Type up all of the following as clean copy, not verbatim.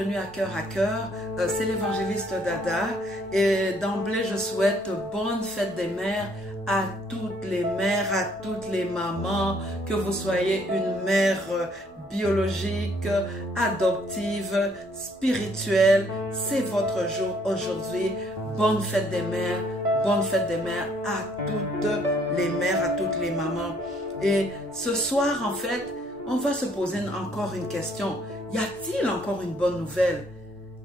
venu à cœur, c'est l'évangéliste Dada. Et d'emblée, je souhaite bonne fête des mères à toutes les mères, à toutes les mamans, que vous soyez une mère biologique, adoptive, spirituelle. C'est votre jour aujourd'hui. Bonne fête des mères à toutes les mères, à toutes les mamans. Et ce soir, en fait, on va se poser encore une question. Y a-t-il encore une bonne nouvelle?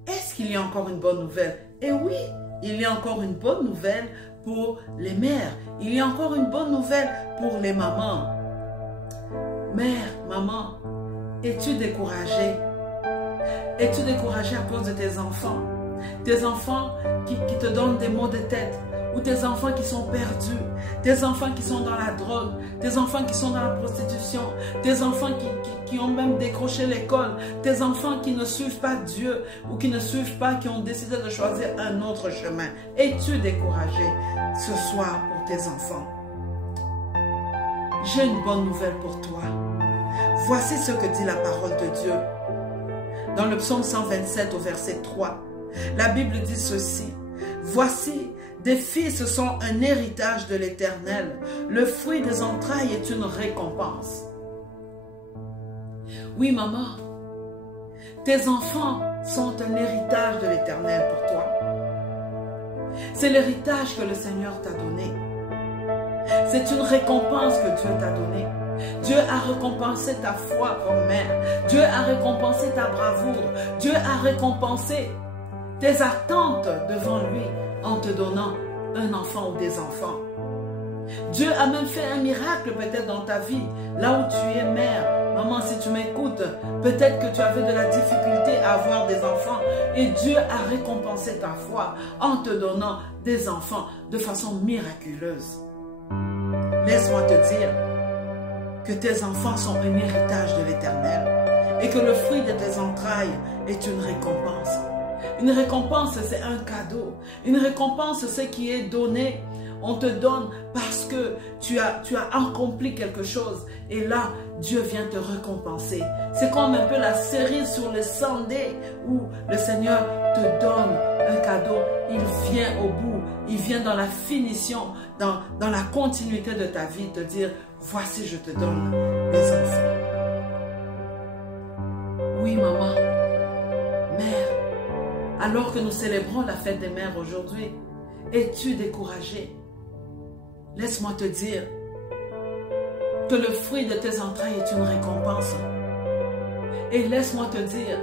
Est-ce qu'il y a encore une bonne nouvelle? Et oui, il y a encore une bonne nouvelle pour les mères. Il y a encore une bonne nouvelle pour les mamans. Mère, maman, es-tu découragée? Es-tu découragée à cause de tes enfants? Tes enfants qui te donnent des maux de tête, ou tes enfants qui sont perdus, tes enfants qui sont dans la drogue, tes enfants qui sont dans la prostitution, tes enfants qui ont même décroché l'école, tes enfants qui ne suivent pas Dieu ou qui ne suivent pas, qui ont décidé de choisir un autre chemin. Es-tu découragé ce soir pour tes enfants? J'ai une bonne nouvelle pour toi. Voici ce que dit la parole de Dieu. Dans le psaume 127 au verset 3, la Bible dit ceci: voici, des fils sont un héritage de l'Éternel. Le fruit des entrailles est une récompense. Oui, maman, tes enfants sont un héritage de l'Éternel pour toi. C'est l'héritage que le Seigneur t'a donné. C'est une récompense que Dieu t'a donnée. Dieu a récompensé ta foi comme mère. Dieu a récompensé ta bravoure. Dieu a récompensé tes attentes devant lui en te donnant un enfant ou des enfants. Dieu a même fait un miracle peut-être dans ta vie, là où tu es mère. Maman, si tu m'écoutes, peut-être que tu avais de la difficulté à avoir des enfants et Dieu a récompensé ta foi en te donnant des enfants de façon miraculeuse. Laisse-moi te dire que tes enfants sont un héritage de l'Éternel et que le fruit de tes entrailles est une récompense. Une récompense, c'est un cadeau. Une récompense, c'est ce qui est donné. On te donne parce que tu as accompli quelque chose. Et là, Dieu vient te récompenser. C'est comme un peu la cerise sur le sundae où le Seigneur te donne un cadeau. Il vient au bout. Il vient dans la finition, dans la continuité de ta vie, te dire, voici, je te donne des enfants. Oui, maman, mère, alors que nous célébrons la fête des mères aujourd'hui, es-tu découragée? Laisse-moi te dire que le fruit de tes entrailles est une récompense. Et laisse-moi te dire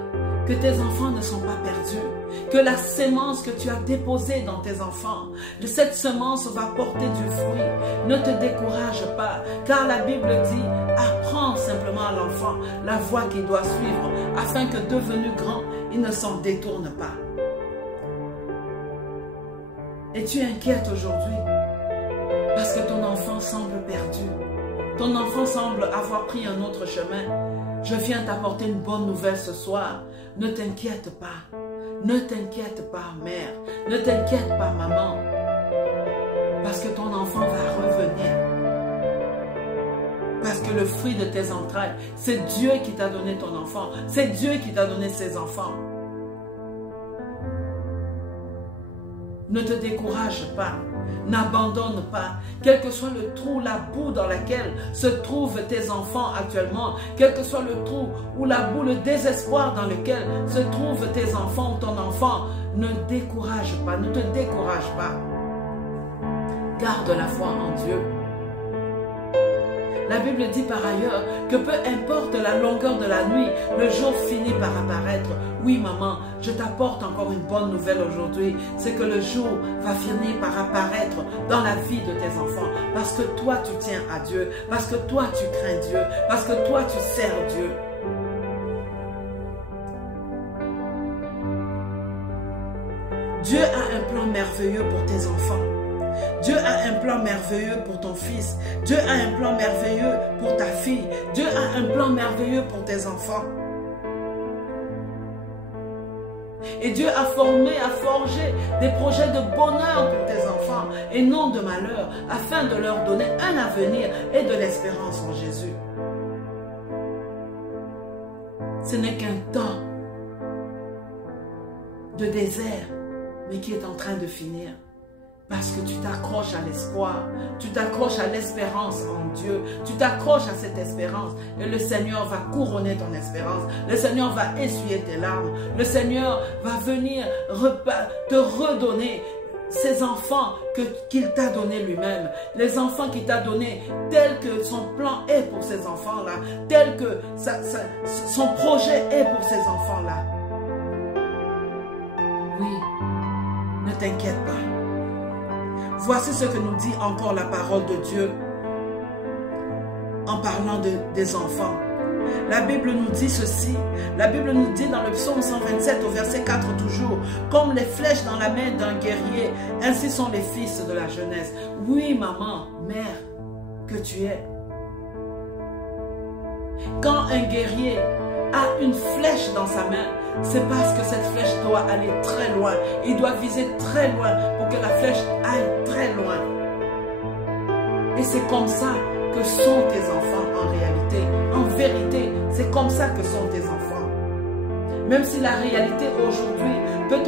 que tes enfants ne sont pas perdus, que la sémence que tu as déposée dans tes enfants, cette semence va porter du fruit. Ne te décourage pas, car la Bible dit, apprends simplement à l'enfant la voie qu'il doit suivre, afin que devenu grand, il ne s'en détourne pas. Es-tu inquiète aujourd'hui parce que ton enfant semble perdu? Ton enfant semble avoir pris un autre chemin. Je viens t'apporter une bonne nouvelle ce soir. Ne t'inquiète pas. Ne t'inquiète pas, mère. Ne t'inquiète pas, maman. Parce que ton enfant va revenir. Parce que le fruit de tes entrailles, c'est Dieu qui t'a donné ton enfant. C'est Dieu qui t'a donné ses enfants. Ne te décourage pas, n'abandonne pas, quel que soit le trou, la boue dans laquelle se trouvent tes enfants actuellement, quel que soit le trou ou la boue, le désespoir dans lequel se trouvent tes enfants ou ton enfant, ne décourage pas, ne te décourage pas. Garde la foi en Dieu. La Bible dit par ailleurs que peu importe la longueur de la nuit, le jour finit par apparaître. Oui, maman, je t'apporte encore une bonne nouvelle aujourd'hui. C'est que le jour va finir par apparaître dans la vie de tes enfants. Parce que toi, tu tiens à Dieu. Parce que toi, tu crains Dieu. Parce que toi, tu sers Dieu. Dieu a un plan merveilleux pour tes enfants. Dieu a un plan merveilleux pour ton fils. Dieu a un plan merveilleux pour ta fille. Dieu a un plan merveilleux pour tes enfants. Et Dieu a formé, a forgé des projets de bonheur pour tes enfants et non de malheur, afin de leur donner un avenir et de l'espérance en Jésus. Ce n'est qu'un temps de désert, mais qui est en train de finir. Parce que tu t'accroches à l'espoir, tu t'accroches à l'espérance en Dieu, tu t'accroches à cette espérance et le Seigneur va couronner ton espérance, le Seigneur va essuyer tes larmes, le Seigneur va venir te redonner ces enfants qu'il t'a donné lui-même, les enfants qu'il t'a donnés tel que son plan est pour ces enfants-là, tel que son projet est pour ces enfants-là. Oui, ne t'inquiète pas. Voici ce que nous dit encore la parole de Dieu en parlant des enfants. La Bible nous dit ceci, la Bible nous dit dans le psaume 127 au verset 4 toujours, comme les flèches dans la main d'un guerrier, ainsi sont les fils de la jeunesse. Oui, maman, mère, que tu es. Quand un guerrier a une flèche dans sa main, c'est parce que cette flèche doit aller très loin. Il doit viser très loin pour que la flèche aille très loin. Et c'est comme ça que sont tes enfants en réalité. En vérité, c'est comme ça que sont tes enfants. Même si la réalité aujourd'hui peut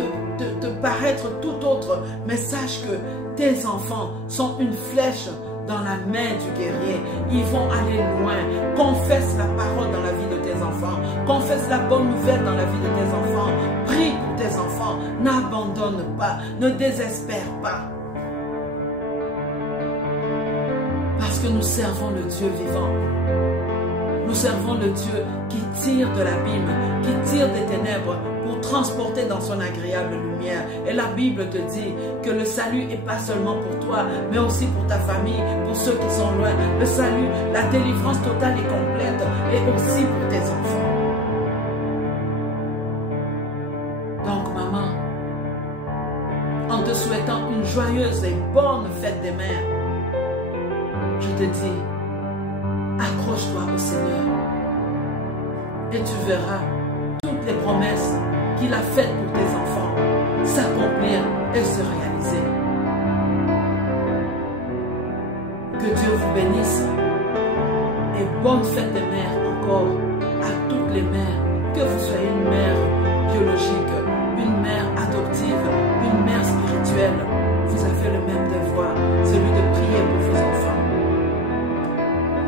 te paraître tout autre, mais sache que tes enfants sont une flèche dans la main du guerrier. Ils vont aller loin. Confesse la parole dans la vie de tes enfants. Confesse la bonne nouvelle dans la vie de tes enfants. Prie pour tes enfants. N'abandonne pas. Ne désespère pas. Parce que nous servons le Dieu vivant. Nous servons le Dieu qui tire de l'abîme, qui tire des ténèbres pour transporter dans son agréable lumière. Et la Bible te dit que le salut n'est pas seulement pour toi, mais aussi pour ta famille, pour ceux qui sont loin. Le salut, la délivrance totale et complète est aussi pour tes enfants. Donc maman, en te souhaitant une joyeuse et bonne fête des mères, je te dis, accroche-toi au Seigneur et tu verras toutes les promesses qu'il a faites pour tes enfants s'accomplir et se réaliser. Que Dieu vous bénisse et bonne fête des mères encore à toutes les mères, que vous soyez une mère biologique, une mère adoptive, une mère spirituelle. Vous avez le même devoir, celui de prier pour vos enfants.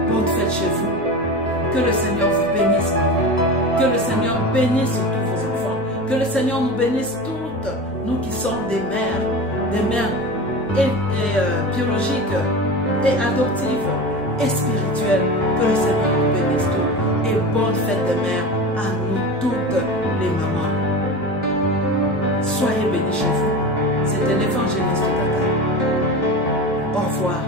Bonne fête chez vous. Que le Seigneur vous bénisse, maman. Que le Seigneur bénisse tous vos enfants. Que le Seigneur nous bénisse toutes, nous qui sommes des mères biologiques et adoptives et spirituelles. Que le Seigneur nous bénisse tous. Et bonne fête des mères à nous toutes les mamans. Soyez bénis chez vous. C'était l'évangéliste Tata. Au revoir.